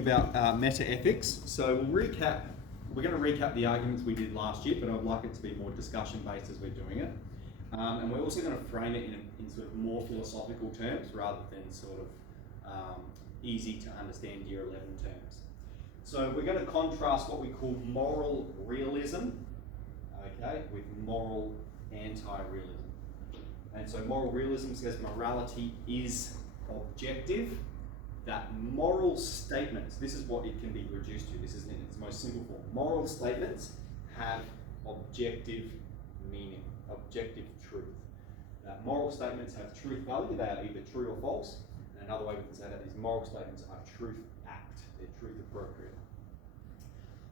talking about metaethics. So we're going to recap the arguments we did last year, but I'd like it to be more discussion-based as we're doing it. And we're also going to frame it in sort of more philosophical terms rather than sort of easy to understand year 11 terms. So we're going to contrast what we call moral realism, okay, with moral anti-realism. And so moral realism says morality is objective, that moral statements, this is what it can be reduced to, this is in its most simple form. Moral statements have objective meaning, objective truth. That moral statements have truth value, they are either true or false. And another way we can say that is moral statements are truth act, they're truth appropriate.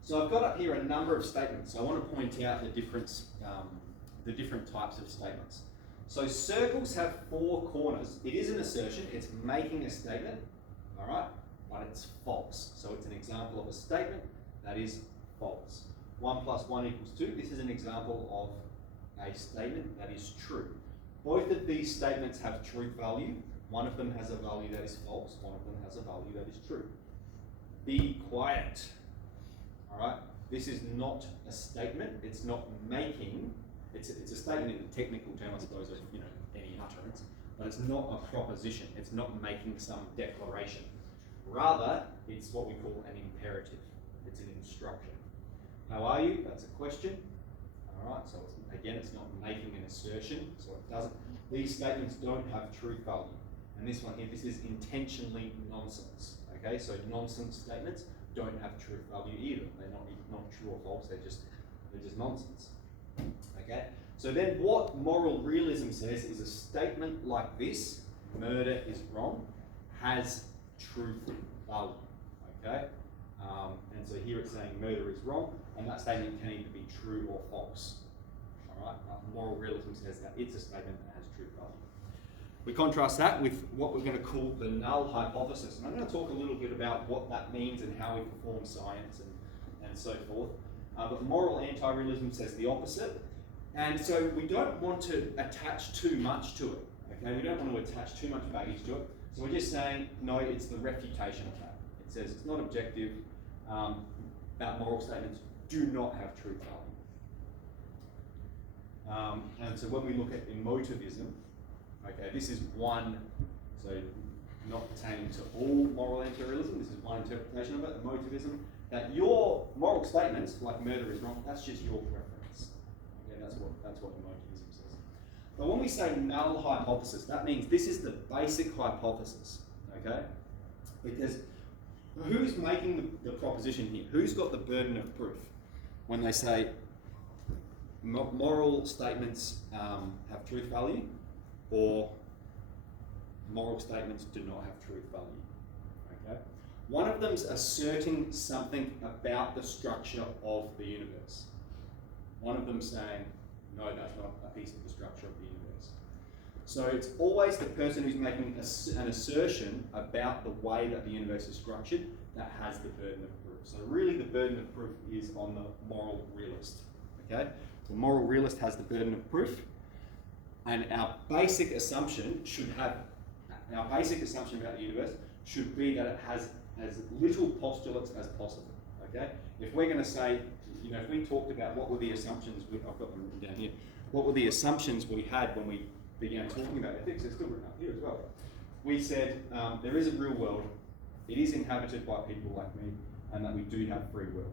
So I've got up here a number of statements. So I want to point out the different types of statements. So circles have 4 corners. It is an assertion, it's making a statement, all right, but it's false. So it's an example of a statement that is false. 1 plus 1 equals 2. This is an example of a statement that is true. Both of these statements have truth value. One of them has a value that is false. One of them has a value that is true. Be quiet. All right. This is not a statement. It's not making. It's a statement in the technical term, I suppose, of any utterance, but it's not a proposition. It's not making some declaration. Rather, it's what we call an imperative. It's an instruction. How are you? That's a question. All right. So it's not making an assertion. So it doesn't. These statements don't have truth value. And this one here, this is intentionally nonsense. Okay. So nonsense statements don't have truth value either. They're not true or false. They're just nonsense. Okay. So then, what moral realism says is a statement like this: murder is wrong, has truth value. Okay. And so here it's saying murder is wrong, and that statement can either be true or false. All right. Moral realism says that it's a statement that has truth value. We contrast that with what we're going to call the null hypothesis. And I'm going to talk a little bit about what that means and how we perform science and so forth. But moral anti-realism says the opposite. And so we don't want to attach too much to it. Okay, we don't want to attach too much baggage to it. So we're just saying, no, it's the refutation of that. It says it's not objective, that moral statements do not have truth value. And so when we look at emotivism, okay, this is one, so not pertaining to all moral anti-realism, this is one interpretation of it, emotivism, that your moral statements, like murder is wrong, that's just your preference. Okay, that's what emotivism says. But when we say null hypothesis, that means this is the basic hypothesis, okay? Because who's making the proposition here? Who's got the burden of proof when they say moral statements have truth value, or moral statements do not have truth value? Okay. One of them's asserting something about the structure of the universe. One of them's saying, no, that's not a piece of the structure of the universe. So it's always the person who's making an assertion about the way that the universe is structured that has the burden of proof. So really the burden of proof is on the moral realist. Okay? The moral realist has the burden of proof, and our basic assumption about the universe should be that it has as little postulates as possible. Okay? If we're going to say, if we talked about what were the assumptions, I've got them written down here, what were the assumptions we had when we began talking about ethics, they're still written up here as well. We said there is a real world, it is inhabited by people like me, and that we do have free will.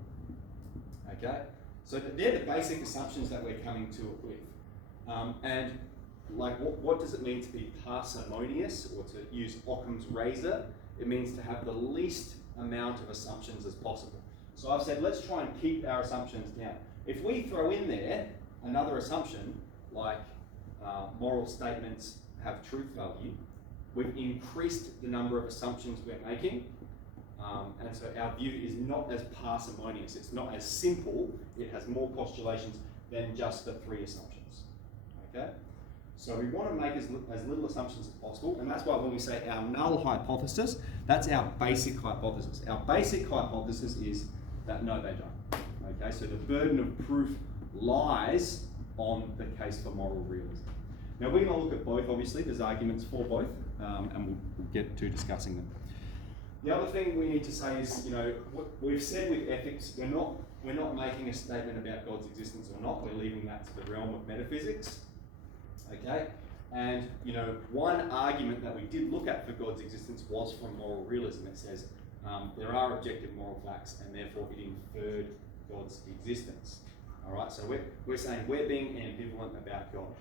Okay? So they're the basic assumptions that we're coming to it with. And like, what does it mean to be parsimonious, or to use Occam's razor? It means to have the least amount of assumptions as possible. So I've said, let's try and keep our assumptions down. If we throw in there another assumption, like moral statements have truth value, we've increased the number of assumptions we're making, and so our view is not as parsimonious. It's not as simple. It has more postulations than just the 3 assumptions. Okay? So we want to make as little assumptions as possible, and that's why when we say our null hypothesis, that's our basic hypothesis. Our basic hypothesis is that no, they don't. Okay, so the burden of proof lies on the case for moral realism. Now we're going to look at both, obviously, there's arguments for both, and we'll get to discussing them. The other thing we need to say is, what we've said with ethics, we're not making a statement about God's existence or not. We're leaving that to the realm of metaphysics. Okay? And, one argument that we did look at for God's existence was from moral realism. It says there are objective moral facts, and therefore it inferred God's existence. All right? So we're saying we're being ambivalent about God.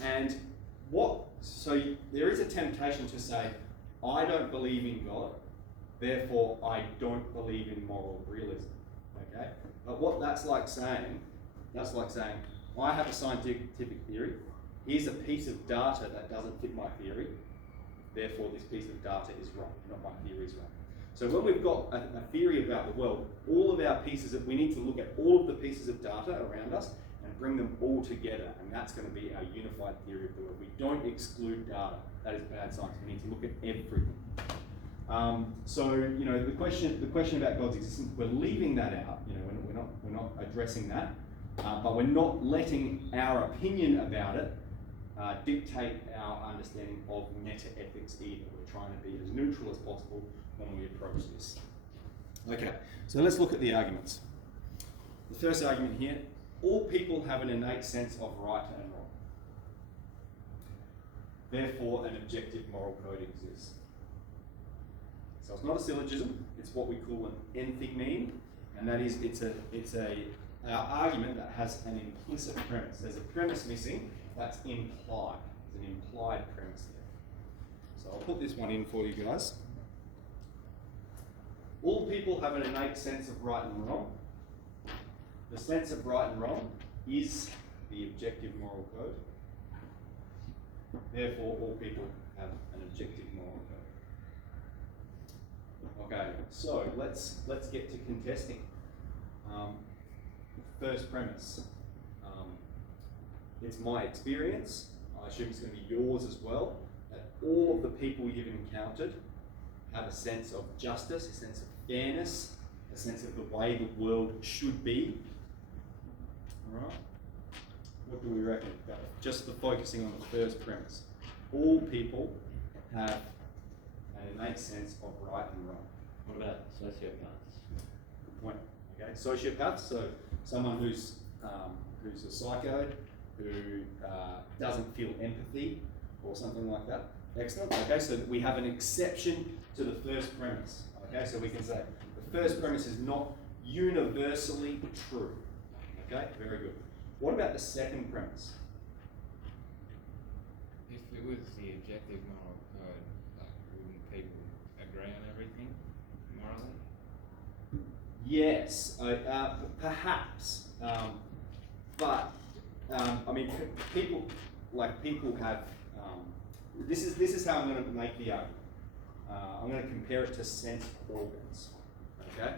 And so there is a temptation to say, I don't believe in God, therefore I don't believe in moral realism. Okay? But what that's like saying, I have a scientific theory, here's a piece of data that doesn't fit my theory, therefore this piece of data is wrong, not my theory is wrong. So when we've got a theory about the world, all of our pieces, we need to look at all of the pieces of data around us and bring them all together, and that's going to be our unified theory of the world. We don't exclude data. That is bad science. We need to look at everything. The question about God's existence, we're leaving that out. We're not addressing that, but we're not letting our opinion about it dictate our understanding of metaethics either. We're trying to be as neutral as possible when we approach this. Okay, so let's look at the arguments. The first argument here: all people have an innate sense of right and wrong. Therefore, an objective moral code exists. So it's not a syllogism, it's what we call an enthymeme, and that is, it's a argument that has an implicit premise. There's a premise missing that's implied. There's an implied premise there. So I'll put this one in for you guys. All people have an innate sense of right and wrong. The sense of right and wrong is the objective moral code. Therefore, all people have an objective moral code. Okay, so let's get to contesting. First premise. It's my experience, I assume it's going to be yours as well, that all of the people you've encountered have a sense of justice, a sense of fairness, a sense of the way the world should be. All right? What do we reckon? Just for focusing on the first premise. All people have an innate sense of right and wrong. What about sociopaths? Good point. Okay, sociopaths, so someone who's a psycho, who doesn't feel empathy or something like that. Excellent. Okay, so we have an exception to the first premise. Okay, so we can say the first premise is not universally true. Okay, very good. What about the second premise? If it was the objective moral code, wouldn't people agree on everything morally? Yes, perhaps, but people have. This is how I'm going to make the argument. I'm going to compare it to sense organs. Okay.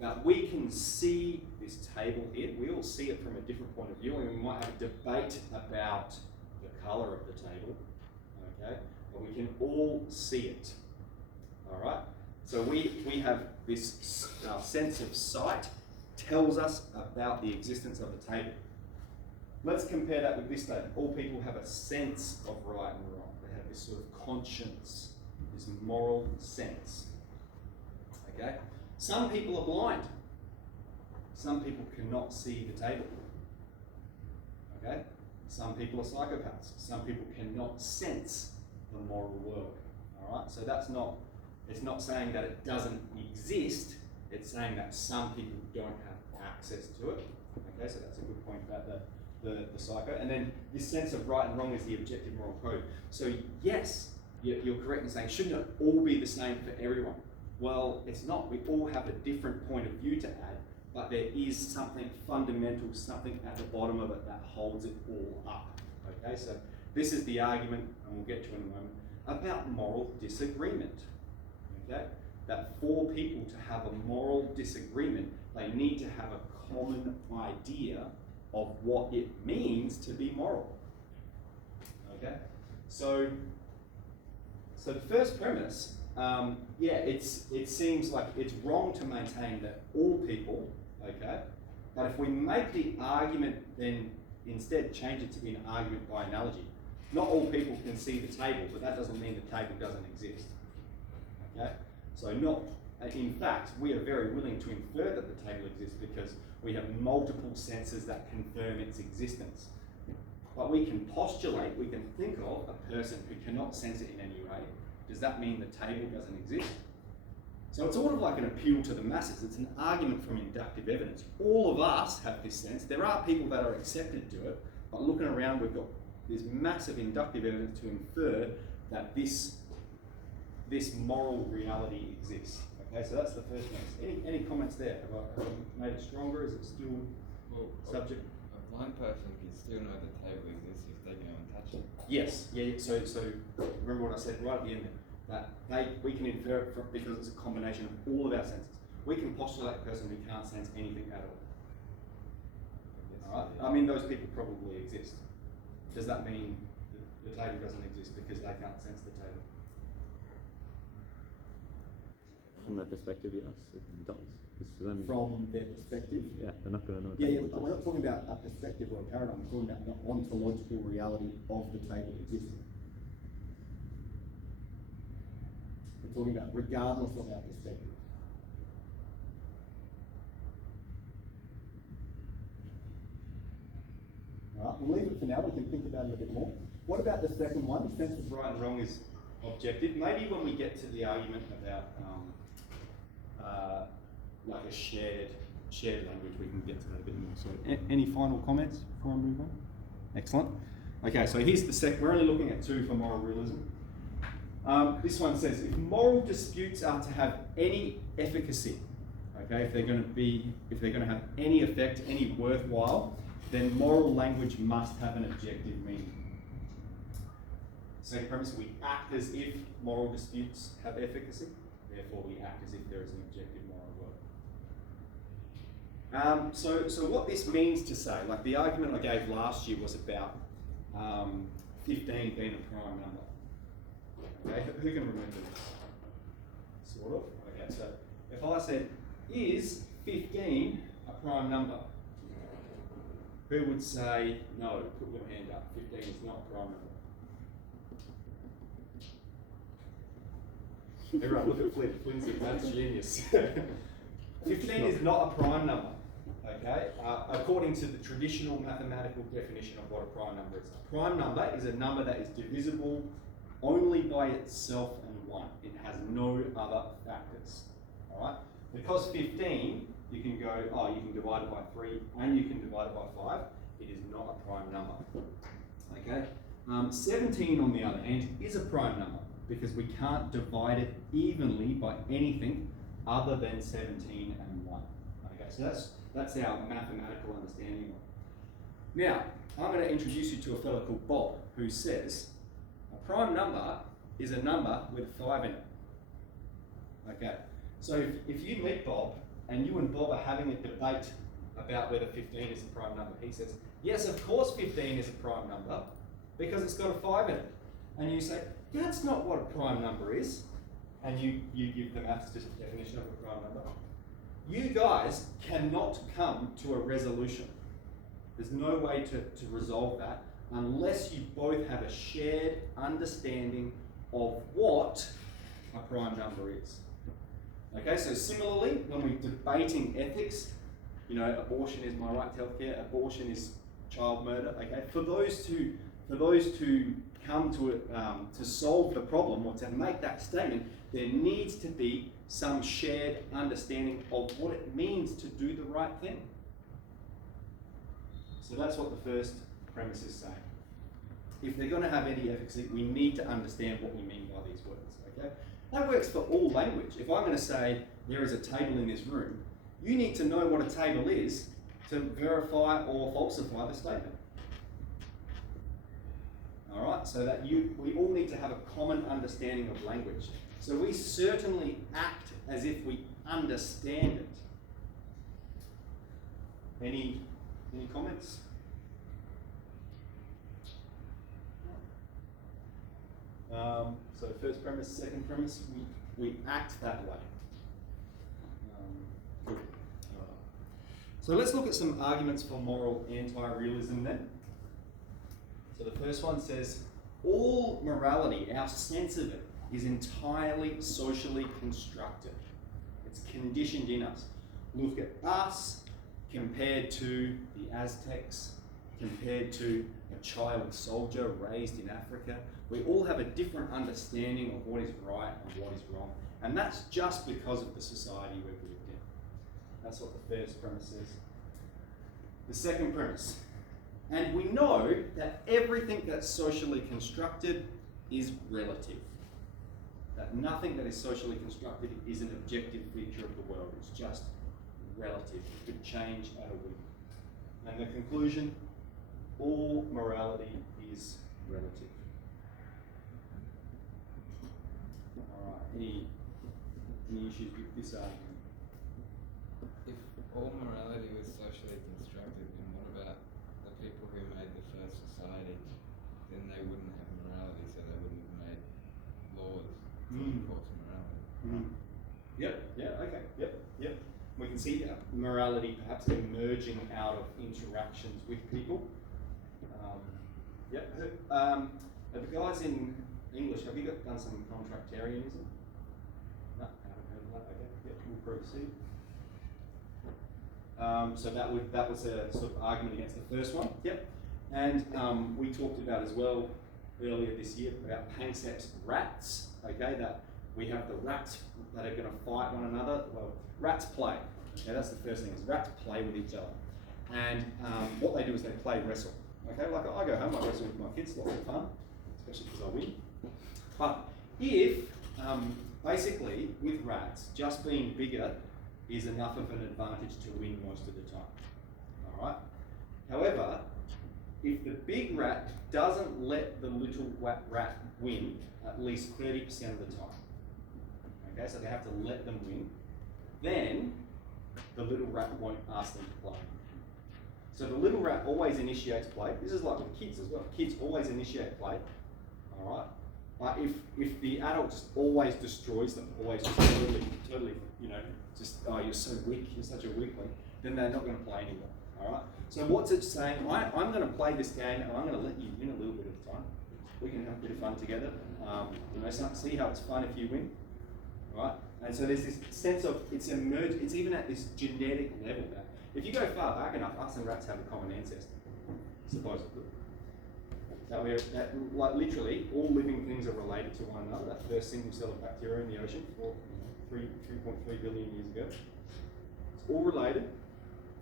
Now we can see this table here. We all see it from a different point of view, and we might have a debate about the colour of the table. Okay, but we can all see it. All right. So we have this sense of sight tells us about the existence of the table. Let's compare that with this statement. All people have a sense of right and wrong. They have this sort of conscience, this moral sense. Okay? Some people are blind. Some people cannot see the table. Okay? Some people are psychopaths. Some people cannot sense the moral world. All right? So it's not saying that it doesn't exist. It's saying that some people don't have access to it. Okay, so that's a good point about the psycho. And then this sense of right and wrong is the objective moral code. So yes, you're correct in saying, shouldn't it all be the same for everyone? Well, it's not. We all have a different point of view to add, but there is something fundamental, something at the bottom of it that holds it all up. Okay, so this is the argument, and we'll get to in a moment, about moral disagreement. Okay, that for people to have a moral disagreement, they need to have a common idea of what it means to be moral. Okay, so the first premise, it seems like it's wrong to maintain that all people, okay, but if we make the argument, then instead change it to be an argument by analogy. Not all people can see the table, but that doesn't mean the table doesn't exist. Okay, So in fact, we are very willing to infer that the table exists because we have multiple senses that confirm its existence. But we can postulate, we can think of a person who cannot sense it in any way. Does that mean the table doesn't exist? So it's sort of like an appeal to the masses. It's an argument from inductive evidence. All of us have this sense. There are people that are accepted to it, but looking around, we've got this massive inductive evidence to infer that this moral reality exists. Okay, so that's the first one. Any comments there? Have I made it stronger? Is it still subject? A blind person can still know the table exists if they go and touch it. Yes. Yeah. So remember what I said right at the end there. That we can infer it from, because it's a combination of all of our senses. We can postulate a person who can't sense anything at all. All right. I mean, those people probably exist. Does that mean the table doesn't exist because they can't sense the table? From their perspective, yes, it does. From their perspective. Yeah, they're not going to know. Yeah, we're not talking about a perspective or a paradigm. We're talking about the ontological reality of the table existing. We're talking about regardless of our perspective. All right, we'll leave it for now. We can think about it a bit more. What about the second one? The sense of Right and wrong is objective. Maybe when we get to the argument about like a shared language, we can get to that a bit more. So, any final comments before I move on? Excellent. Okay, so here's the second. We're only looking at two for moral realism. This one says, if moral disputes are to have any efficacy, okay, if they're going to have any effect, any worthwhile, then moral language must have an objective meaning. Second premise, we act as if moral disputes have efficacy, therefore we act as if there is an objective moral worth. So what this means to say, like the argument I gave last year was about 15 being a prime number. Okay, who can remember this? Sort of. Okay, so if I said, is 15 a prime number? Who would say, no, put your hand up, 15 is not a prime number. Everyone look at Flynn, Flynn's a maths genius. 15 is not a prime number, okay? According to the traditional mathematical definition of what a prime number is. A prime number is a number that is divisible only by itself and 1. It has no other factors, all right? Because 15, you can go, you can divide it by 3 and you can divide it by 5. It is not a prime number, okay? 17, on the other hand, is a prime number because we can't divide it evenly by anything other than 17 and 1. Okay, so that's our mathematical understanding of it. Now, I'm going to introduce you to a fellow called Bob, who says a prime number is a number with 5 in it. Okay, so if you meet Bob and you and Bob are having a debate about whether 15 is a prime number, he says, yes, of course 15 is a prime number because it's got a 5 in it. And you say, that's not what a prime number is. And you give the maths definition of a prime number. You guys cannot come to a resolution. There's no way to resolve that unless you both have a shared understanding of what a prime number is. Okay, so similarly, when we're debating ethics, you know, abortion is my right to healthcare, abortion is child murder. Okay, for those to come to it, to solve the problem or to make that statement, there needs to be some shared understanding of what it means to do the right thing. So that's what the first premise is saying. If they're going to have any efficacy, we need to understand what we mean by these words. Okay, that works for all language. If I'm going to say there is a table in this room, you need to know what a table is to verify or falsify the statement. All right, so that we all need to have a common understanding of language. So we certainly act as if we understand it. Any comments? So first premise, second premise, we act that way. Good. So let's look at some arguments for moral anti-realism then. So the first one says, all morality, our sense of it, is entirely socially constructed. It's conditioned in us. Look at us compared to the Aztecs, compared to a child soldier raised in Africa. We all have a different understanding of what is right and what is wrong. And that's just because of the society we've lived in. That's what the first premise is. The second premise. And we know that everything that's socially constructed is relative. That nothing that is socially constructed is an objective feature of the world. It's just relative. It could change at a whim. And the conclusion, all morality is relative. All right, any issues with this argument? If all morality was socially constructed, then what about the people who made the first society? Then they wouldn't have morality, so they wouldn't have made laws to enforce morality. Yep. We can see morality perhaps emerging out of interactions with people. Have the guys in English, have you done some contractarianism? No, I haven't heard of that. Okay, yep, we'll proceed. So that was a sort of argument against the first one. Yep. And we talked about as well earlier this year about Panksepp's rats. Okay, that we have the rats that are going to fight one another. Well, rats play. Yeah, that's the first thing. Is rats play with each other, and what they do is they play wrestle. Okay, like I go home, I wrestle with my kids, lots of fun, especially because I win. But if basically with rats, just being bigger is enough of an advantage to win most of the time. All right. However, if the big rat doesn't let the little rat win at least 30% of the time, okay, so they have to let them win, then the little rat won't ask them to play. So the little rat always initiates play. This is like with kids as well. Kids always initiate play, all right? But if the adult just always destroys them, always just totally, just, oh, you're so weak, you're such a weakling, then they're not going to play anymore, all right? So what's it saying? I'm going to play this game and I'm going to let you win a little bit of the time. We can have a bit of fun together. See how it's fun if you win, all right? And so there's this sense of it's emerged. It's even at this genetic level now. If you go far back enough, us and rats have a common ancestor, supposedly. Like literally, all living things are related to one another. That first single-celled bacteria in the ocean, 3.3 billion years ago. It's all related.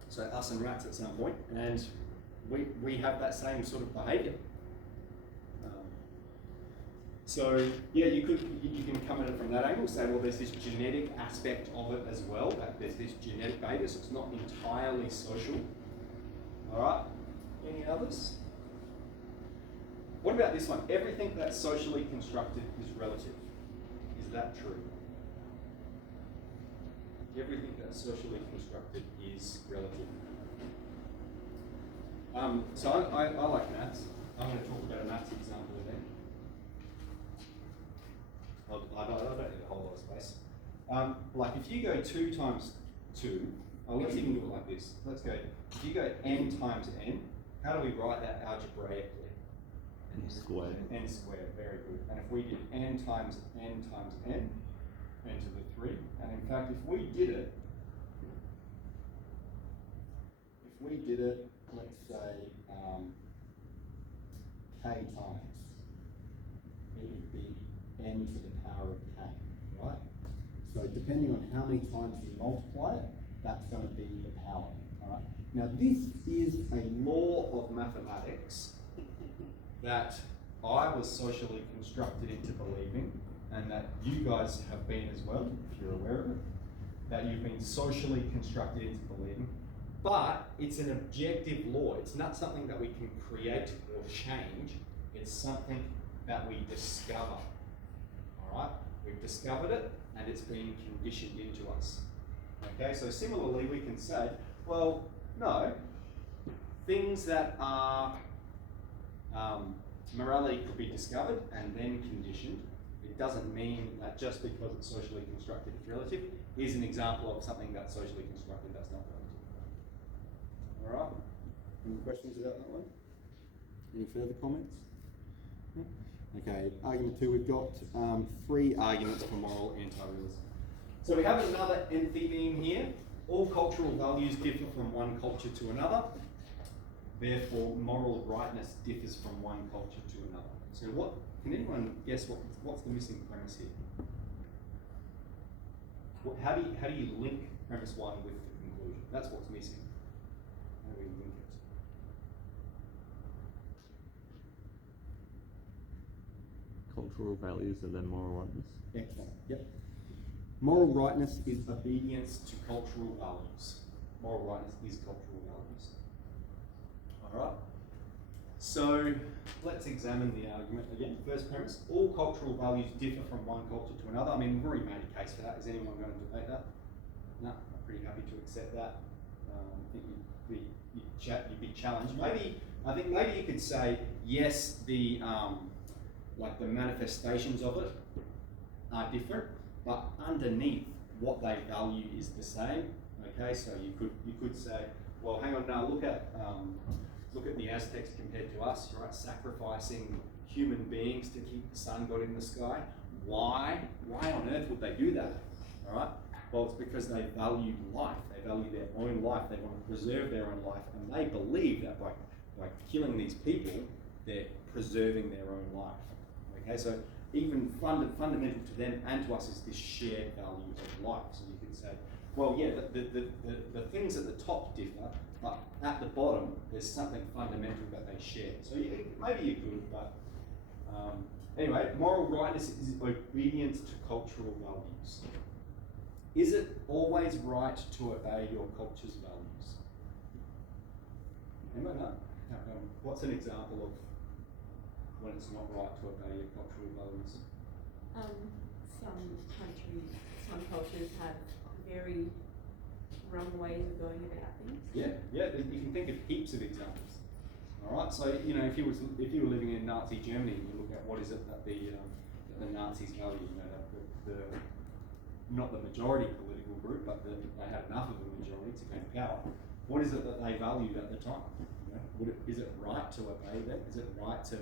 So us and rats at some point, and we have that same sort of behaviour. So yeah, you can come at it from that angle, say, well, there's this genetic aspect of it as well, that there's this genetic behaviour, so it's not entirely social. All right, any others? What about this one? Everything that's socially constructed is relative. Is that true? Everything that's socially constructed is relative. So I like maths. I'm going to talk about a maths example today. I don't need a whole lot of space. Like if you go 2 times 2, let's even do it like this. Let's go, if you go n times n, how do we write that algebraically? N squared. N squared, very good. And if we did n times n times n, n to the 3, and in fact if we did it, let's say k times, it would be n to the power of k, right? So depending on how many times you multiply it, that's going to be the power, all right? Now this is a law of mathematics that I was socially constructed into believing, and that you guys have been as well, if you're aware of it, that you've been socially constructed into believing, but it's an objective law. It's not something that we can create or change, it's something that we discover. Right? We've discovered it and it's been conditioned into us. Okay, so similarly we can say, well, no, things that are morality could be discovered and then conditioned. It doesn't mean that just because it's socially constructed it's relative. Here's an example of something that's socially constructed that's not relative. Alright, any questions about that one? Any further comments? Okay, argument 2, we've got 3 arguments for moral anti-realism. So we have another theme here. All cultural values differ from one culture to another. Therefore, moral rightness differs from one culture to another. So what, can anyone guess what's the missing premise here? How do you link premise 1 with the conclusion? That's what's missing. How do we link it? Cultural values and then moral rightness. Excellent. Yep. Moral rightness is obedience to cultural values. Moral rightness is cultural values. All right. So let's examine the argument again. First premise: all cultural values differ from one culture to another. I mean, we've already made a case for that. Is anyone going to debate that? No, I'm pretty happy to accept that. I think you'd be challenged. I think maybe you could say yes. Like the manifestations of it are different, but underneath what they value is the same. Okay, so you could say, well, hang on now, look at the Aztecs compared to us, right? Sacrificing human beings to keep the sun god in the sky. Why on earth would they do that? All right. Well, it's because they value life. They value their own life. They want to preserve their own life, and they believe that by killing these people, they're preserving their own life. Okay, so even fundamental to them and to us is this shared value of life. So you could say, well, yeah, the things at the top differ, but at the bottom there's something fundamental that they share. So maybe you could, but anyway, moral rightness is obedience to cultural values. Is it always right to obey your culture's values? Anyone know? What's an example of when it's not right to obey your cultural values? Some countries, some cultures have very wrong ways of going about things. Yeah, you can think of heaps of examples. All right, so if you were living in Nazi Germany and you look at what is it that the Nazis value, not the majority political group, but they had enough of a majority to gain power. What is it that they valued at the time? Is it right to obey them? Is it right to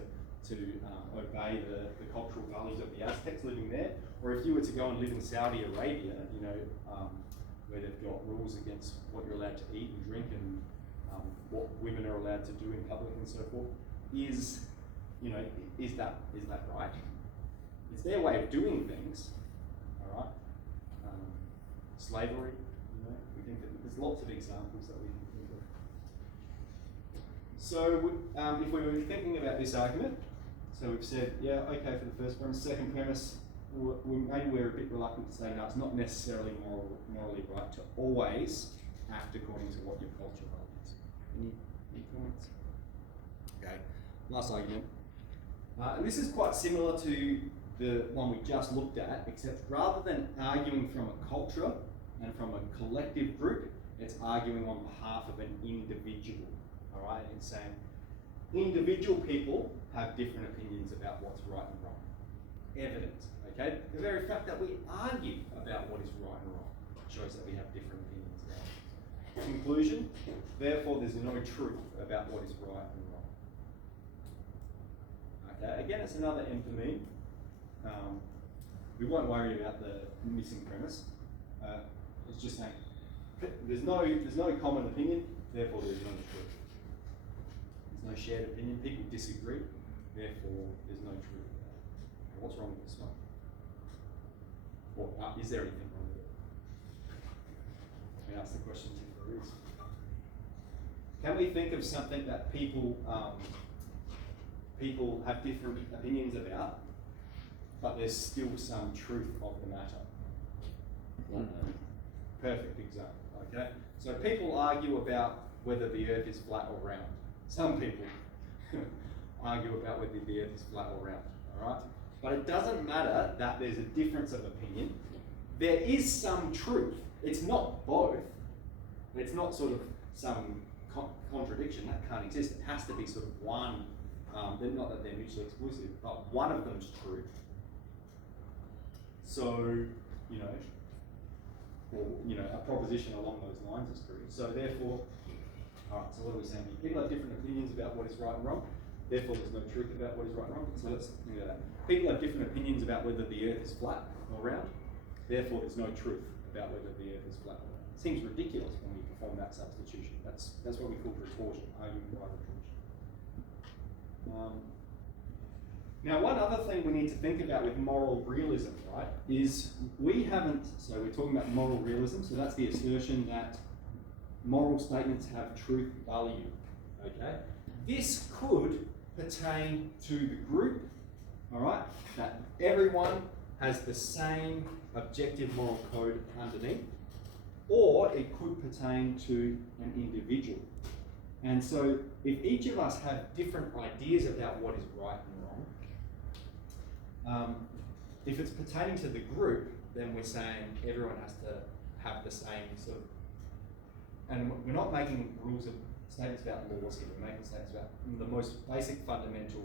obey the cultural values of the Aztecs living there? Or if you were to go and live in Saudi Arabia, where they've got rules against what you're allowed to eat and drink and what women are allowed to do in public and so forth, is that right? It's their way of doing things, all right? Slavery, we think that there's lots of examples that we can think of. So if we were thinking about this argument, so we've said, yeah, okay for the first premise. Second premise, maybe we're a bit reluctant to say, no, it's not necessarily morally right to always act according to what your culture values. Any comments? Okay, last argument. And this is quite similar to the one we just looked at, except rather than arguing from a culture and from a collective group, it's arguing on behalf of an individual. All right, it's saying individual people have different opinions about what's right and wrong. Evident, okay? The very fact that we argue about what is right and wrong shows that we have different opinions about it. Conclusion, therefore there's no truth about what is right and wrong. Okay, again, it's another enthymeme. We won't worry about the missing premise. It's just saying there's no common opinion, therefore there's no truth. There's no shared opinion. People disagree, therefore there's no truth. What's wrong with this one? Or is there anything wrong with it? I mean, ask the question if there is. Can we think of something that people have different opinions about, but there's still some truth of the matter? Perfect example, okay? So people argue about whether the earth is flat or round. Some people argue about whether the earth is flat or round, all right? But it doesn't matter that there's a difference of opinion. There is some truth. It's not both. It's not sort of some contradiction. That can't exist. It has to be sort of one. They're not that they're mutually exclusive, but one of them's true. So, a proposition along those lines is true. So therefore, all right, so what are we saying here? People have different opinions about what is right and wrong. therefore there's no truth about what is right and wrong. So let's think about that. People have different opinions about whether the earth is flat or round, therefore there's no truth about whether the earth is flat or round. It seems ridiculous when we perform that substitution. That's what we call retorsion, argument by retorsion. Now, one other thing we need to think about with moral realism, right, is we're talking about moral realism, so that's the assertion that moral statements have truth value, okay? This could pertain to the group, all right, that everyone has the same objective moral code underneath, or it could pertain to an individual. And so if each of us have different ideas about what is right and wrong, if it's pertaining to the group, then we're saying everyone has to have the same sort of, and we're not making rules of statements about laws here, we're making statements about the most basic fundamental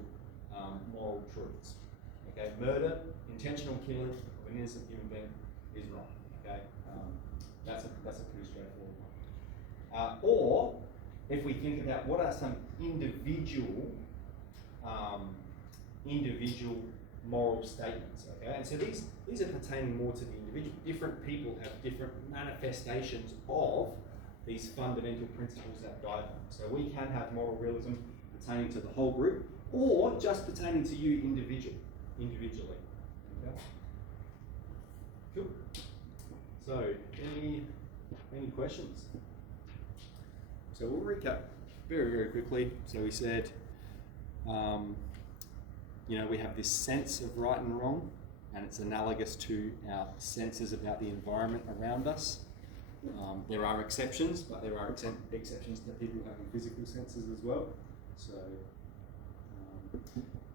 moral truths. Okay, murder, intentional killing of an innocent human being is wrong. Okay, that's a pretty straightforward one. Or if we think about what are some individual moral statements, okay? And so these are pertaining more to the individual. Different people have different manifestations of these fundamental principles that guide them. So we can have moral realism pertaining to the whole group, or just pertaining to you individually. Okay? Cool. So any questions? So we'll recap very, very quickly. So we said, we have this sense of right and wrong, and it's analogous to our senses about the environment around us. There are exceptions, but there are exceptions to people having physical senses as well. So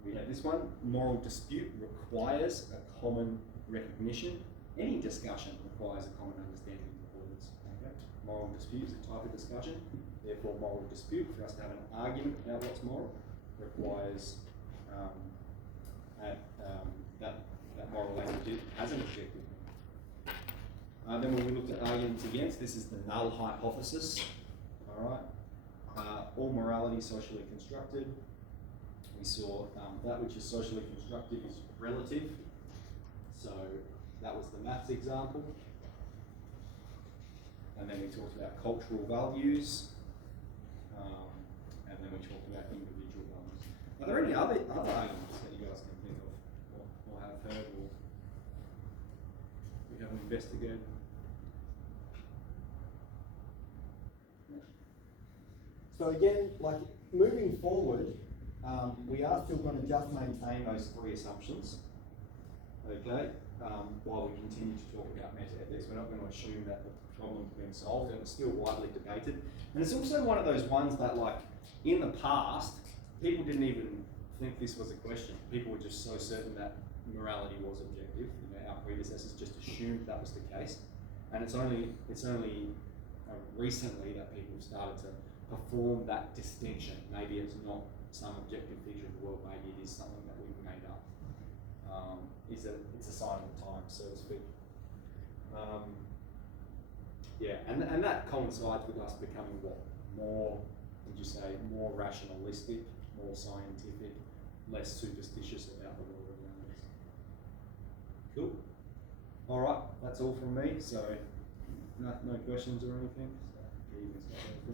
we have this one. Moral dispute requires a common recognition. Any discussion requires a common understanding of the words. Okay? Moral dispute is a type of discussion. Therefore, moral dispute, for us to have an argument about what's moral, requires that moral language has an objective. Then when we looked at arguments against, this is the Null Hypothesis. All right. All morality socially constructed. We saw that which is socially constructed is relative. So that was the maths example. And then we talked about cultural values. And then we talked about individual values. Are there any other arguments that you guys can think of or have heard or we haven't investigated? So again, like moving forward, we are still going to just maintain those three assumptions, okay? While we continue to talk about metaethics, we're not going to assume that the problem's been solved, and it's still widely debated. And it's also one of those ones that, like, in the past, people didn't even think this was a question. People were just so certain that morality was objective. Our predecessors just assumed that was the case, and it's only recently that people have started to perform that distinction. Maybe it's not some objective feature of the world. Maybe it is something that we've made up. It's a sign of the times, so to speak. And that coincides with us becoming more, would you say, more rationalistic, more scientific, less superstitious about the world around us. Cool. All right, that's all from me. So no questions or anything. So,